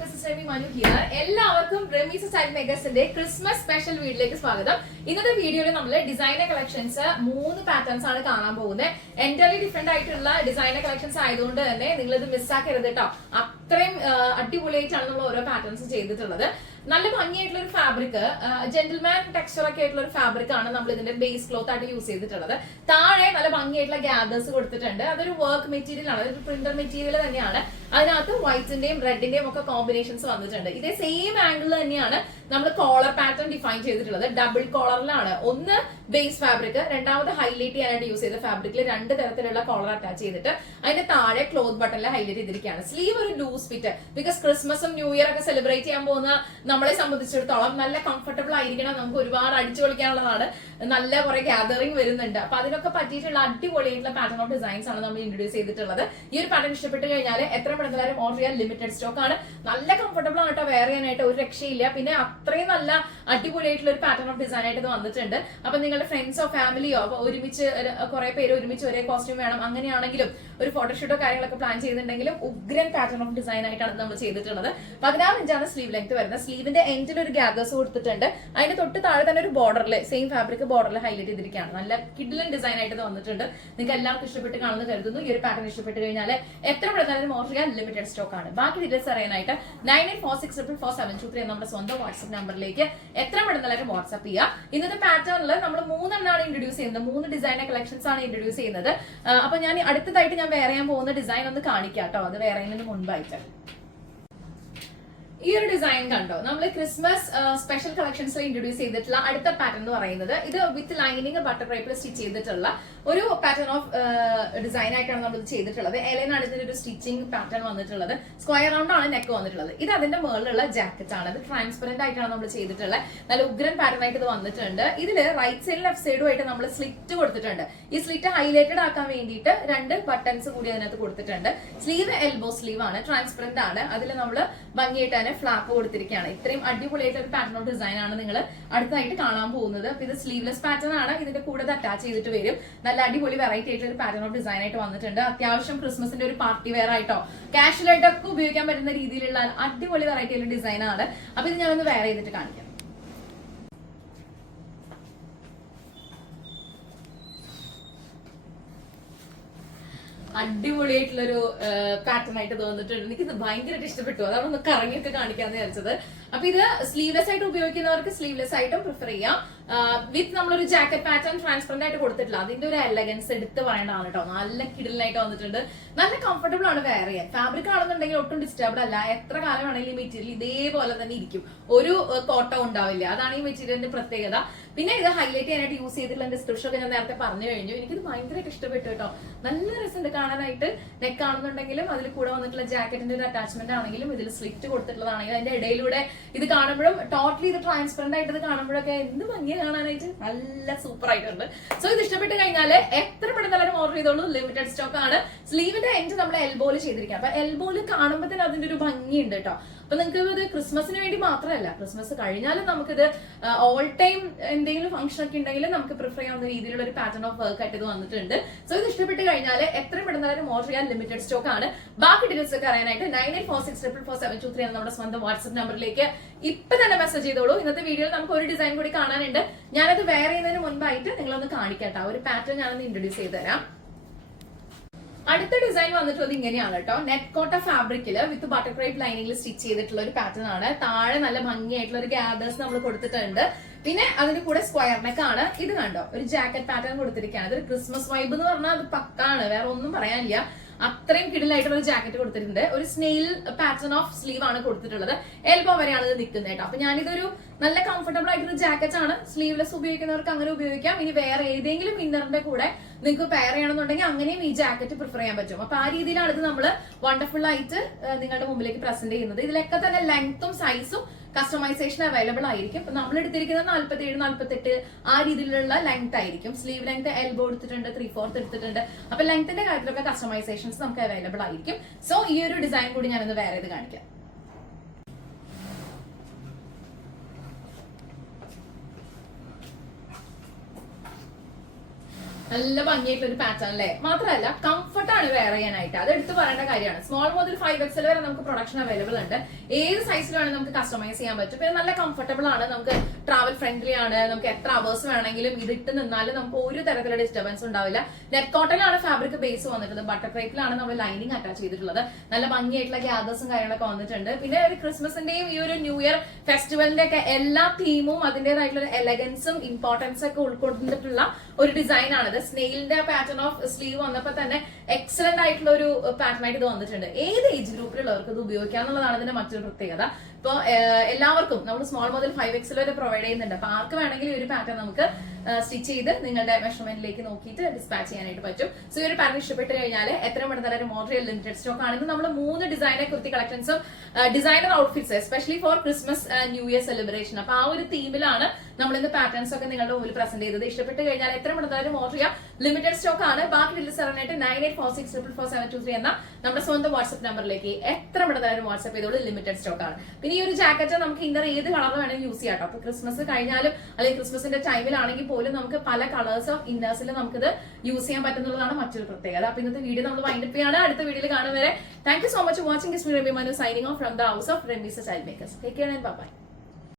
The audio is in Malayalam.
this is Remi Manu here. എല്ലാവർക്കും റെമീസ് സ്റ്റൈൽ മേക്കേഴ്സിന്റെ ക്രിസ്മസ് സ്പെഷ്യൽ വീഡിയോയിലേക്ക് സ്വാഗതം. ഇന്നത്തെ വീഡിയോയിൽ നമ്മൾ ഡിസൈനർ കളക്ഷൻസ് 3 പാറ്റേൺസ് ആണ് കാണാൻ പോകുന്നത്. എൻറ്റയർലി ഡിഫറെന്റ് ആയിട്ടുള്ള ഡിസൈനർ കളക്ഷൻസ് ആയതുകൊണ്ട് തന്നെ നിങ്ങൾ ഇത് മിസ്സാക്കരുത് കേട്ടോ. അത്രയും അടിപൊളിയായിട്ടാണ് നമ്മൾ ഓരോ പാറ്റേൺസ് ചെയ്തിട്ടുള്ളത്. നല്ല ഭംഗിയായിട്ടുള്ള ഒരു ഫാബ്രിക്, ജെന്റിൽമാൻ ടെക്സ്ചർ ഒക്കെ ആയിട്ടുള്ള ഒരു ഫാബ്രിക് ആണ് നമ്മൾ ഇതിന്റെ ബേസ് ക്ലോത്ത് ആയിട്ട് യൂസ് ചെയ്തിട്ടുള്ളത്. താഴെ നല്ല ഭംഗിയായിട്ടുള്ള ഗ്യാദേഴ്സ് കൊടുത്തിട്ടുണ്ട്. അതൊരു വർക്ക് മെറ്റീരിയൽ ആണ്, അതൊരു പ്രിന്റർ മെറ്റീരിയൽ തന്നെയാണ്. അതിനകത്ത് വൈറ്റിന്റെയും റെഡിന്റെയും ഒക്കെ കോമ്പിനേഷൻസ് വന്നിട്ടുണ്ട്. ഇതേ സെയിം ആംഗിൾ തന്നെയാണ് നമ്മൾ കോളർ പാറ്റേൺ ഡിഫൈൻ ചെയ്തിട്ടുള്ളത്. ഡബിൾ കോളറിലാണ്. ഒന്ന് ബേസ് ഫാബ്രിക്, രണ്ടാമത് ഹൈലൈറ്റ് ചെയ്യാനായിട്ട് യൂസ് ചെയ്ത ഫാബ്രിക്കിൽ 2 തരത്തിലുള്ള കോളർ അറ്റാച്ച് ചെയ്തിട്ട് അതിന്റെ താഴെ ക്ലോത്ത് ബട്ടണിൽ ഹൈലൈറ്റ് ചെയ്തിരിക്കുകയാണ്. സ്ലീവ് ഒരു ലൂസ് ഫിറ്റ്, ബിക്കോസ് ക്രിസ്മസും ന്യൂ ഇയർ ഒക്കെ സെലിബ്രേറ്റ് ചെയ്യാൻ പോകുന്ന നമ്മളെ സംബന്ധിച്ചിടത്തോളം നല്ല കംഫർട്ടബിൾ ആയിരിക്കണം. നമുക്ക് ഒരുപാട് അടിച്ചു പൊളിക്കാനുള്ളതാണ്. നല്ല കുറെ ഗ്യാതറിംഗ് വരുന്നുണ്ട്. അപ്പൊ അതിനൊക്കെ പറ്റിയിട്ടുള്ള അടിപൊളിയായിട്ടുള്ള പാറ്റേൺ ഓഫ് ഡിസൈൻസ് ആണ് നമ്മൾ ഇൻട്രൊഡ്യൂസ് ചെയ്തിട്ടുള്ളത്. ഈ ഒരു പാറ്റേൺ ഇഷ്ടപ്പെട്ട് കഴിഞ്ഞാൽ എത്ര പെടുന്നാലും ഓർഡർ ചെയ്യാൻ ലിമിറ്റഡ് സ്റ്റോക്ക് ആണ്. നല്ല കംഫർട്ടബിൾ ആണ് കേട്ടോ, വെയർ ചെയ്യാനായിട്ട് ഒരു രക്ഷയില്ല. പിന്നെ അത്രയും നല്ല അടിപൊളിയായിട്ടുള്ള ഒരു പാറ്റേൺ ഓഫ് ഡിസൈൻ ആയിട്ട് ഇത് വന്നിട്ടുണ്ട്. അപ്പൊ നിങ്ങളുടെ ഫ്രണ്ട്സോ ഫാമിലിയോ ഒരുമിച്ച് കുറെ പേര് ഒരുമിച്ച് ഒരേ കോസ്റ്റ്യൂം വേണം അങ്ങനെയാണെങ്കിലും ഒരു ഫോട്ടോഷൂട്ടോ കാര്യങ്ങളൊക്കെ പ്ലാൻ ചെയ്തിട്ടുണ്ടെങ്കിലും ഉഗ്രൻ പാറ്റേൺ ഓഫ് ഡിസൈൻ ആയിട്ടാണ് നമ്മൾ ചെയ്തിട്ടുള്ളത്. 16 ഇഞ്ചാണ് സ്ലീവ് ലെങ്ത് വരുന്നത്. സ്ലീവിന്റെ എൻഡിൽ ഒരു ഗ്യാദേഴ്സ് കൊടുത്തിട്ടുണ്ട്. അതിന്റെ തൊട്ട് താഴെ തന്നെ ഒരു ബോർഡറിൽ സെയിം ഫാബ്രിക് ബോർഡറിൽ ഹൈലൈറ്റ് ചെയ്തിരിക്കുകയാണ്. നല്ല കിഡിലൻ ഡിസൈൻ ആയിട്ട് വന്നിട്ടുണ്ട്. നിങ്ങൾക്ക് എല്ലാവർക്കും ഇഷ്ടപ്പെട്ട് കാണുന്നു കരുതുന്നു. ഈ ഒരു പാറ്റേൺ ഇഷ്ടപ്പെട്ട് കഴിഞ്ഞാൽ എത്ര പെടുന്നാലും ഓർഡർ ചെയ്യാൻ ലിമിറ്റഡ് സ്റ്റോക്ക് ആണ്. ബാക്കി ഡീറ്റെയിൽസ് അറിയാനായിട്ട് 9846444723 നമ്മുടെ സ്വന്തം വാട്സ്ആപ്പ് നമ്പറിലേക്ക് എത്ര പെടുന്നാലും വാട്സ്ആപ്പ് ചെയ്യുക. ഇന്നത്തെ പാറ്റേണിൽ നമ്മൾ 3 എണ്ണമാണ് ഇൻട്രൊഡ്യൂസ് ചെയ്യുന്നത്. 3 ഡിസൈനർ കളക്ഷൻസ് ആണ് ഇൻട്രൊഡ്യൂസ് ചെയ്യുന്നത്. അപ്പൊ ഞാൻ അടുത്തതായിട്ട് ഞാൻ വേറെ ചെയ്യാൻ പോകുന്ന ഡിസൈൻ ഒന്ന് കാണിക്കാം കേട്ടോ. അത് വേറെ മുൻപായിട്ട് ഈ ഒരു ഡിസൈൻ കണ്ടോ, നമ്മൾ ക്രിസ്മസ് സ്പെഷ്യൽ കളക്ഷൻസിൽ ഇൻട്രൊഡ്യൂസ് ചെയ്തിട്ടുള്ള അടുത്ത പാറ്റേൺ എന്ന് പറയുന്നത് ഇത് വിത്ത് ലൈനിങ് ബട്ടർ ക്രേപ്പിൽ സ്റ്റിച്ച് ചെയ്തിട്ടുള്ള ഒരു പാറ്റേൺ ഓഫ് ഡിസൈൻ ആയിട്ടാണ് നമ്മൾ ഇത് ചെയ്തിട്ടുള്ളത്. എലനാണ് ഇതിന്റെ ഒരു സ്റ്റിച്ചിങ് പാറ്റേൺ വന്നിട്ടുള്ളത്. സ്ക്വയർ റൗണ്ട് ആണ് നെക്ക് വന്നിട്ടുള്ളത്. ഇത് അതിന്റെ മുകളിലുള്ള ജാക്കറ്റ് ആണ്. ഇത് ട്രാൻസ്പെറന്റ് ആയിട്ടാണ് നമ്മൾ ചെയ്തിട്ടുള്ളത്. നല്ല ഉഗ്രൻ പാറ്റേൺ ആയിട്ട് ഇത് വന്നിട്ടുണ്ട്. ഇതില് റൈറ്റ് സൈഡിൽ ലെഫ്റ്റ് സൈഡും ആയിട്ട് നമ്മൾ സ്ലിറ്റ് കൊടുത്തിട്ടുണ്ട്. ഈ സ്ലിറ്റ് ഹൈലൈറ്റഡ് ആക്കാൻ വേണ്ടിയിട്ട് 2 ബട്ടൺസ് കൂടി അതിനകത്ത് കൊടുത്തിട്ടുണ്ട്. സ്ലീവ് എൽബോ സ്ലീവ് ആണ്, ട്രാൻസ്പെറന്റ് ആണ്. അതിൽ നമ്മൾ ഭംഗിയായിട്ട് ഫ്ലാപ്പ് കൊടുത്തിരിക്കുകയാണ്. ഇത്രയും അടിപൊളിയായിട്ട് ഒരു പാറ്റേൺ ഓഫ് ഡിസൈൻ ആണ് നിങ്ങൾ അടുത്തായിട്ട് കാണാൻ പോകുന്നത്. അപ്പൊ ഇത് സ്ലീവ്ലെസ് പാറ്റേൺ ആണ്. ഇതിന്റെ കൂടെ അറ്റാച്ച് ചെയ്തിട്ട് വരും. നല്ല അടിപൊളി വെറൈറ്റി ആയിട്ട് ഒരു പാറ്റേൺ ഓഫ് ഡിസൈൻ ആയിട്ട് വന്നിട്ടുണ്ട്. അത്യാവശ്യം ക്രിസ്മസിന്റെ ഒരു പാർട്ടി വെയർ ആയിട്ടോ കാഷ്വൽ ആയിട്ടൊക്കെ ഉപയോഗിക്കാൻ പറ്റുന്ന രീതിയിലുള്ള അടിപൊളി വെറൈറ്റി ആയിട്ടുള്ള ഡിസൈൻ ആണ്. അപ്പൊ ഇത് ഞാനൊന്ന് വെയർ ചെയ്തിട്ട് കാണിക്കാം. അടിപൊളിയായിട്ടുള്ളൊരു പാറ്റേൺ ആയിട്ട് തോന്നിട്ടുണ്ട്. എനിക്കിത് ഭയങ്കരമായിട്ട് ഇഷ്ടപ്പെട്ടു. അതാണ് ഒന്ന് കറങ്ങിയൊക്കെ കാണിക്കാന്ന് വിചാരിച്ചത്. അപ്പൊ ഇത് സ്ലീവ്ലെസ് ആയിട്ട് ഉപയോഗിക്കുന്നവർക്ക് സ്ലീവ്ലെസ് ആയിട്ടും പ്രിഫർ ചെയ്യാം. വിത്ത് നമ്മളൊരു ജാക്കറ്റ് പാറ്റേൺ ട്രാൻസ്പെറന്റ് ആയിട്ട് കൊടുത്തിട്ടില്ല. അതിന്റെ ഒരു എലഗൻസ് എടുത്ത് പറയേണ്ടതാണ് കേട്ടോ. നല്ല കിടലായിട്ട് വന്നിട്ടുണ്ട്. നല്ല കംഫർട്ടബിൾ ആണ് വെയർ ചെയ്യാൻ. ഫാബ്രിക് ആണെന്നുണ്ടെങ്കിൽ ഒട്ടും ഡിസ്റ്റർബ്ഡ് അല്ല. എത്ര കാലം വേണമെങ്കിലും ഈ മെറ്റീരിയൽ ഇതേപോലെ തന്നെ ഇരിക്കും. ഒരു കോട്ടം ഉണ്ടാവില്ല. അതാണ് ഈ മെറ്റീരിയലിന്റെ പ്രത്യേകത. പിന്നെ ഇത് ഹൈലൈറ്റ് ചെയ്യാനായിട്ട് യൂസ് ചെയ്തിട്ടുള്ള ഡിസ്ക്രിപ്ഷൻ ഒക്കെ ഞാൻ നേരത്തെ പറഞ്ഞു കഴിഞ്ഞു. എനിക്കിത് ഭയങ്കരമായിട്ട് ഇഷ്ടപ്പെട്ടു കേട്ടോ. നല്ല രസമുണ്ട് കാണാനായിട്ട്. നെക്ക് ആണെന്നുണ്ടെങ്കിലും അതിൽ കൂടെ വന്നിട്ടുള്ള ജാക്കറ്റിന്റെ ഒരു അറ്റാച്ച്മെന്റ് ആണെങ്കിലും ഇതിൽ സ്ലിറ്റ് കൊടുത്തിട്ടുള്ളതാണെങ്കിലും അതിന്റെ ഇടയിലൂടെ ഇത് കാണുമ്പോഴും ടോട്ടലി ഇത് ട്രാൻസ്പെറന്റ് ആയിട്ട് ഇത് കാണുമ്പോഴൊക്കെ എന്ത് ഭംഗിയ കാണാനായിട്ട് നല്ല സൂപ്പർ ആയിട്ടുണ്ട്. സോ ഇത് ഇഷ്ടപ്പെട്ട് കഴിഞ്ഞാൽ എത്ര പെട്ടെന്ന് ഓർഡർ ചെയ്തോളൂ. ലിമിറ്റഡ് സ്റ്റോക്ക് ആണ്. സ്ലീവിന്റെ എൻഡ് നമ്മൾ എൽബോയിൽ ചെയ്തിരിക്കുക. അപ്പൊ എൽബോയിൽ കാണുമ്പോൾ തന്നെ അതിന്റെ ഒരു ഭംഗിയുണ്ട് കേട്ടോ. അപ്പൊ നിങ്ങൾക്ക് ഇത് ക്രിസ്മസിന് വേണ്ടി മാത്രമല്ല, ക്രിസ്മസ് കഴിഞ്ഞാലും നമുക്കിത് ഓൾ ടൈം എന്തെങ്കിലും ഫംഗ്ഷൻ ഒക്കെ ഉണ്ടെങ്കിലും നമുക്ക് പ്രിഫർ ചെയ്യാവുന്ന രീതിയിലുള്ള ഒരു പാറ്റേൺ ഓഫ് വർക്ക് ആയിട്ട് ഇത് വന്നിട്ടുണ്ട്. സോ ഇത് ഇഷ്ടപ്പെട്ട് കഴിഞ്ഞാൽ എത്ര പെട്ടെന്നാലും ഓർഡർ ചെയ്യാൻ ലിമിറ്റഡ് സ്റ്റോക്ക് ആണ്. ബാക്കി ഡീറ്റെയിൽസ് ഒക്കെ അറിയാനായിട്ട് 9846444723 എന്ന നമ്മുടെ സ്വന്തം വാട്സ്ആപ്പ് നമ്പറിലേക്ക് ഇപ്പൊ തന്നെ മെസ്സേജ് ചെയ്തോളൂ. ഇന്നത്തെ വീഡിയോയിൽ നമുക്ക് ഒരു ഡിസൈൻ കൂടി കാണാനുണ്ട്. ഞാനത് വെയർ ചെയ്യുന്നതിന് മുൻപായിട്ട് നിങ്ങളൊന്ന് കാണിക്കട്ടെ. ഒരു പാറ്റേൺ ഞാനൊന്ന് ഇൻട്രൊഡ്യൂസ് ചെയ്ത് തരാം. അടുത്ത ഡിസൈൻ വന്നിട്ടുള്ളത് ഇങ്ങനെയാണ് കേട്ടോ. നെറ്റ് കോട്ട ഫാബ്രിക്കില് വിത്ത് ബട്ടർ ക്രേപ്പ് ലൈനിങ്ങിൽ സ്റ്റിച്ച് ചെയ്തിട്ടുള്ള ഒരു പാറ്റേൺ ആണ്. താഴെ നല്ല ഭംഗിയായിട്ടുള്ള ഒരു ഗ്യാദേഴ്സ് നമ്മൾ കൊടുത്തിട്ടുണ്ട്. പിന്നെ അതിന്റെ കൂടെ സ്ക്വയർ നെക്ക് ആണ്. ഇത് കണ്ടോ, ഒരു ജാക്കറ്റ് പാറ്റേൺ കൊടുത്തിരിക്കുകയാണ്. അതൊരു ക്രിസ്മസ് വൈബ് എന്ന് പറഞ്ഞാൽ അത് പക്കാണ്, വേറെ ഒന്നും പറയാനില്ല. അത്രയും കിടിലായിട്ടുള്ള ഒരു ജാക്കറ്റ് കൊടുത്തിട്ടുണ്ട്. ഒരു സ്നെയിൽ പാറ്റേൺ ഓഫ് സ്ലീവ് ആണ് കൊടുത്തിട്ടുള്ളത്. എൽബോ വരെയാണ് ഇത് നിൽക്കുന്നത് കേട്ടോ. അപ്പൊ ഞാനിതൊരു നല്ല കംഫർട്ടബിൾ ആയിട്ടുള്ള ജാക്കറ്റ് ആണ്. സ്ലീവ്ലെസ് ഉപയോഗിക്കുന്നവർക്ക് അങ്ങനെ ഉപയോഗിക്കാം. ഇനി വേറെ ഏതെങ്കിലും ഇന്നറിന്റെ കൂടെ നിങ്ങൾക്ക് പെയർ ചെയ്യണമെന്നുണ്ടെങ്കിൽ അങ്ങനെയും ഈ ജാക്കറ്റ് പ്രിഫർ ചെയ്യാൻ പറ്റും. അപ്പൊ ആ രീതിയിലാണ് ഇത് നമ്മൾ വണ്ടർഫുൾ ആയിട്ട് നിങ്ങളുടെ മുമ്പിലേക്ക് പ്രസന്റ് ചെയ്യുന്നത്. ഇതിലൊക്കെ തന്നെ ലെങ്ത്തും സൈസും കസ്റ്റമൈസേഷൻ അവൈലബിൾ ആയിരിക്കും. നമ്മൾ എടുത്തിരിക്കുന്നത് 47, 48 ആ രീതിയിലുള്ള ലെങ്ത് ആയിരിക്കും. സ്ലീവ് ലെങ്ത് എൽബോ എടുത്തിട്ടുണ്ട്, 3/4 എടുത്തിട്ടുണ്ട്. അപ്പൊ ലെങ്ത്തിന്റെ കാര്യത്തിലൊക്കെ കസ്റ്റമൈസേഷൻസ് നമുക്ക് അവൈലബിൾ ആയിരിക്കും. സോ ഈ ഒരു ഡിസൈൻ കൂടി ഞാനൊന്ന് വേറെ ചെയ്ത് കാണിക്കാം. നല്ല ഭംഗിയായിട്ടുള്ള ഒരു പാറ്റേൺ അല്ലേ? മാത്രമല്ല കംഫർട്ടാണ് വെയർ ചെയ്യാനായിട്ട്, അത് എടുത്ത് പറയേണ്ട കാര്യമാണ്. സ്മോൾ മുതൽ 5XL വരെ നമുക്ക് പ്രൊഡക്ഷൻ അവൈലബിൾ ഉണ്ട്. ഏത് സൈസിൽ വേണമെങ്കിൽ നമുക്ക് കസ്റ്റമൈസ് ചെയ്യാൻ പറ്റും. പിന്നെ നല്ല കംഫർട്ടബിൾ ആണ്, നമുക്ക് ട്രാവൽ ഫ്രണ്ട്ലി ആണ്. നമുക്ക് എത്ര അവേഴ്സ് വേണമെങ്കിലും ഇത് ഇട്ട് നിന്നാലും നമുക്ക് ഒരു തരത്തിലുള്ള ഡിസ്റ്റർബൻസ് ഉണ്ടാവില്ല. നെറ്റ് കോട്ടണിലാണ് ഫാബ്രിക് ബേസ് വന്നിട്ടുള്ളത്. ബട്ടർ ക്രേപ്പിലാണ് നമ്മൾ ലൈനിങ് അറ്റാച്ച് ചെയ്തിട്ടുള്ളത്. നല്ല ഭംഗിയായിട്ടുള്ള ഗ്യാദേഴ്സും കാര്യങ്ങളൊക്കെ വന്നിട്ടുണ്ട്. പിന്നെ ഒരു ക്രിസ്മസിന്റെയും ഈ ഒരു ന്യൂ ഇയർ ഫെസ്റ്റിവലിന്റെ ഒക്കെ എല്ലാ തീമും അതിന്റേതായിട്ടുള്ള എലഗൻസും ഇമ്പോർട്ടൻസും ഒക്കെ ഉൾക്കൊണ്ടിട്ടുള്ള ഒരു ഡിസൈൻ ആണിത്. സ്നെയിലിന്റെ പാറ്റേൺ ഓഫ് സ്ലീവ് വന്നപ്പോ തന്നെ എക്സലന്റ് ആയിട്ടുള്ള ഒരു പാറ്റേൺ ആയിട്ട് ഇത് വന്നിട്ടുണ്ട്. ഏത് ഏജ് ഗ്രൂപ്പിലുള്ളവർക്ക് ഇത് ഉപയോഗിക്കാം എന്നുള്ളതാണ് ഇതിന്റെ മറ്റൊരു പ്രത്യേകത. ഇപ്പൊ എല്ലാവർക്കും നമ്മൾ സ്മോൾ മുതൽ 5XL വരെ പ്രൊവൈഡ് ചെയ്യുന്നുണ്ട്. അപ്പൊ ആർക്ക് വേണമെങ്കിലും ഒരു പാറ്റേൺ നമുക്ക് സ്റ്റിച്ച് ചെയ്ത് നിങ്ങളുടെ മെഷർമെന്റിലേക്ക് നോക്കിയിട്ട് ഡിസ്പാച്ച് ചെയ്യാനായിട്ട് പറ്റും. സോ ഈ ഒരു പാറ്റേൺ ഇഷ്ടപ്പെട്ട് കഴിഞ്ഞാൽ എത്ര മണിത്തരം ഓർഡർ ലിമിറ്റഡ് സ്റ്റോക്ക് ആണ്. നമ്മൾ 3 ഡിസൈനർ കുർത്തി കളക്ഷൻസും designer outfits especially for Christmas New Year celebration. അപ്പൊ ആ ഒരു തീമിലാണ് നമ്മൾ ഇന്ന് പാറ്റേൺസ് ഒക്കെ നിങ്ങളുടെ മുമ്പിൽ പ്രസന്റ് ചെയ്തത്. ഇഷ്ടപ്പെട്ട് കഴിഞ്ഞാൽ എത്ര മണിത്തരം ഓർഡർ ചെയ്യാം. ലിമിറ്റഡ് സ്റ്റോക്ക് ആണ്. ബാക്കി 9846444723 എന്ന നമ്മുടെ സ്വന്തം വാട്സ്ആപ്പ് നമ്പറിലേക്ക് എത്ര മണിത്തരം വാട്സ്ആപ്പ് ചെയ്തോളൂ. ലിമിറ്റഡ് സ്റ്റോക്ക് ആണ്. പിന്നെ ഈ ഒരു ജാക്കറ്റ് നമുക്ക് ഇന്നർ ഏത് കളർ വേണമെങ്കിലും യൂസ് ചെയ്യാം. അപ്പൊ ക്രിസ്മസ് കഴിഞ്ഞാലും അല്ലെങ്കിൽ ക്രിസ്മസിന്റെ ടൈമിലാണെങ്കിൽ പോലും നമുക്ക് പല കളേഴ്സ് ഓഫ് ഇന്നേഴ്സിൽ നമുക്കിത് യൂസ് ചെയ്യാൻ പറ്റുന്നതാണ് മറ്റൊരു പ്രത്യേകത. അപ്പൊ ഇന്നത്തെ വീഡിയോ നമ്മൾ വൈൻഡപ്പ് ചെയ്യാണ്. അടുത്ത വീഡിയോയിൽ കാണും വരെ thank you so much watching. Ramya Manu signing off from the house of റെമീസ് child makers. Take care and by.